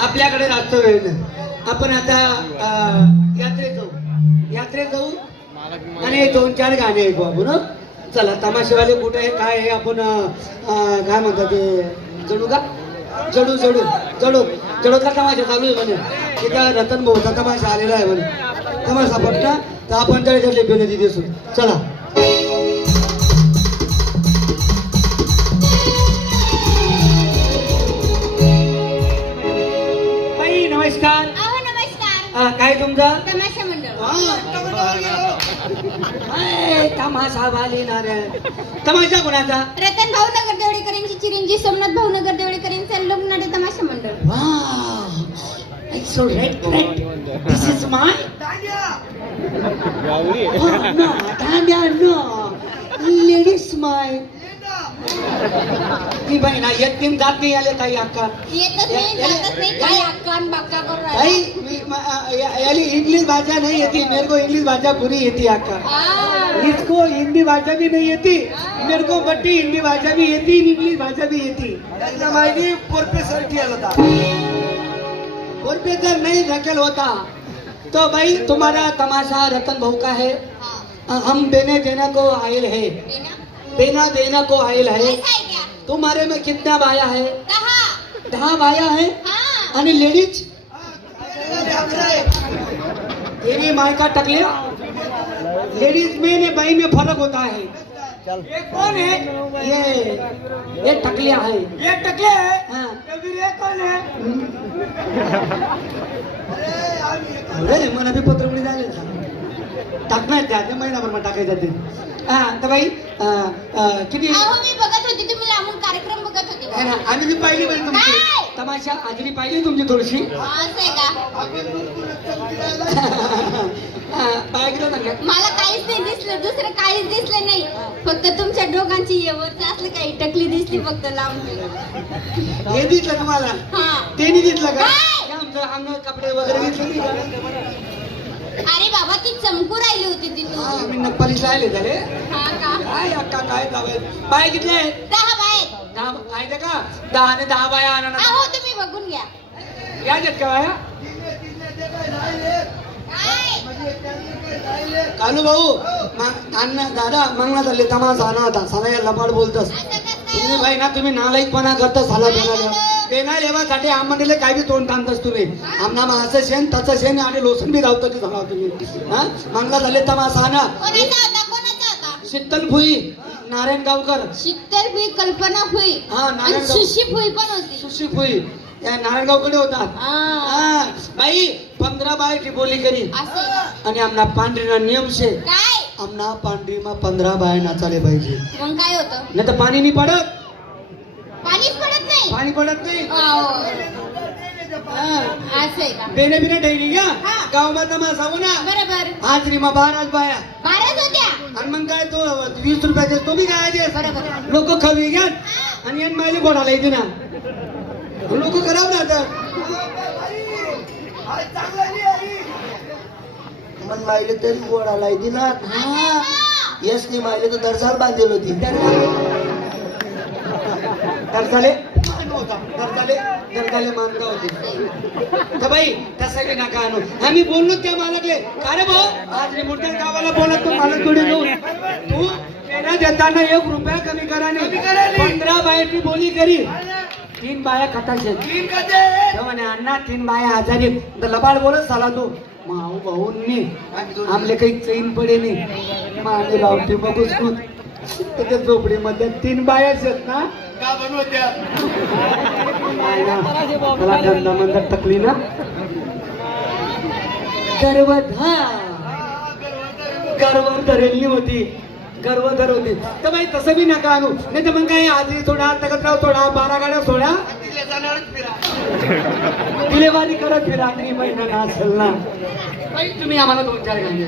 आपल्याकडे रास्त वेळ नाही. आपण आता यात्रेत जाऊ आणि 2-4 गाणे ऐकू आपण. चला, तमाशेवाले कुठे आहे काय आहे आपण काय म्हणतात ते जडूचा तमाशा चालू आहे म्हणे. तिथं रतन भाऊचा तमाशा आलेला आहे म्हणे. तमाशा पटला तर आपण तळे बेनती दिसू. चला. बाई नमस्कार. नमस्कार. काय तुमचं? तमाशा मंडळ. तमाशा वाली नारे. तमाशा कोणाचा? रतन भाऊ नगर देवळेकरांची चिरंजी सोमनाथ भाऊ नगर देवळेकरांचा लोकनाट्य तमाशा मंडळ. Wow, it's so red. This is my. No. Ladies my. ती बाई ना येत तीन जात नाही आले ताई अक्का. येतच नाही, जातच नाही, काय अक्कान बाक्का करून ताई राहिला. याली इंग्लिश भाषा नहीं येती. मेरे को इंग्लिश भाषा पूरी येती अक्का. इसको हिंदी भाषा भी नहीं येती. मेरे को बट्टी हिंदी भाषा भी येती, इंग्लिश भाषा भी येती. माहिती प्रोफेसर किया होता. प्रोफेसर नहीं रखेल होता. तो भाई तुम्हारा तमाशा रतन भाऊ का है. हम देने देना को आयल है. देना देना को आयल है. ऐसा है क्या? तुम्हारे में कितना बाया है? 10 बाया है. हाँ. आणि लेडीज तेरी माय का टकले. लेडीज में ने बाई में फर्क होता है. ये कौन है? ये टकलिया है. ये टकले है. हाँ. तो फिर ये कौन है? अरे मला भी पत्रवडी झाले टाकणार त्या महिनाभर मग टाकायचं ते. हा तर बाई किती अहो, मी बघत होती, तुम्ही लांबून कार्यक्रम बघत होते. आम्ही बी पाहिली बाई तुमची काय? तमाशा आजरी पाहिली तुमची थोडीशी. असं आहे का? पाहिलं ना. मला काहीच नाही दिसलं, दुसरं काहीच दिसलं नाही. फक्त तुमच्या दोघांची वरचं असलं काही टकली दिसली फक्त लांब. हे दिसलं तुम्हाला? हा. ते नाही दिसलं का? काय? आमचं अंग कपडे वगैरे दिसले नाही का? अरे बाबा, ती चमकू राहिली होती तिथून. आम्ही नप्पालीस राहिले झाले. हा का? काय अक्का काय जावे बाय किती आहेत? 10 बाहेर. 10 आहे का? 10 आणि 10 बाया आणा ना. अहो, तुम्ही बघून घ्या. या जेत का बाया? काय? कालू भाऊ अण्णा दादा मागणा चालले तमाशा आणा होता. साला या लबाड बोलतस असं कसं तुम्ही काय? भाई ना. तुम्ही नालायकपणा करता साला पेना लेवासाठी आम्हाला काय बी तोंड ताणतस तुम्ही. आमना मग असं शेण तसं शेण आणि लोसन बी धावतं की सांगा तुम्ही. हा मागला झाले तमाशा आणा. कोणाचा होता? शीतल फुई नारायणगावकर. शीतल फुई, कल्पना फुई हा, आणि नारायणगाव. सुशी फुई पण होती. सुशी फुई या नारायणगावकडे होता. हा. बाई 15 बायची बोली करी असं आहे. आणि आमना पांढरीना नियम शे. काय? आमना पांढरीमा 15 बाय नाचाले पाहिजे. मग काय होतं? नाही तर पाणी नाही पडत. पाणीच पडत नाही. पाणी पडत नाही. असं आहे का? बेने बिने ठेवली घ्या हा. गावमा तमाशा हो ना. बरोबर. हाजरीमा 12 बाया 12 होत्या. आणि मग काय तो 20 रुपयाचे तो बी काय बरोबर. लोक खवी घ्या आणि यांनी मायले घोडाला येते ना. लोक खराब राहतात. मन मायले तरी घोडाला येते ना. हा यस नाही मायले तर दरसाल बांधेल होती. दरसाले मानता होती. तर बाई तसं काही नका आणू. आम्ही बोललो त्या मालकले का रे भाऊ आज रे मोठ्या गावाला बोलत तो मालक थोडी घेऊन तू पेना देताना 1 रुपया कमी करा नाही. 15 बायाची बोली करी. 3 बाया खटाचे. 3 कसे म्हणे अण्णा 3 बाया आजारी. लबाड बोलत झाला तू माऊ भाऊंनी आमले काही चैन पडे नाही. माने रावते बघूच तू त्याच्या झोपडीमध्ये 3 बायाच आहेत ना. का बनवत्या मला धंदा मंदा टकली ना. गर्व धरेली होती. गर्वधर होती. तर बाई तसं बी नका आणू. नाही तर मग काय आधी सोडा तगतराव सोडा 12 गाड्या सोडा डिलेवारी करत फिरा. महिना असेल ना. तुम्ही आम्हाला 2-4 गाणे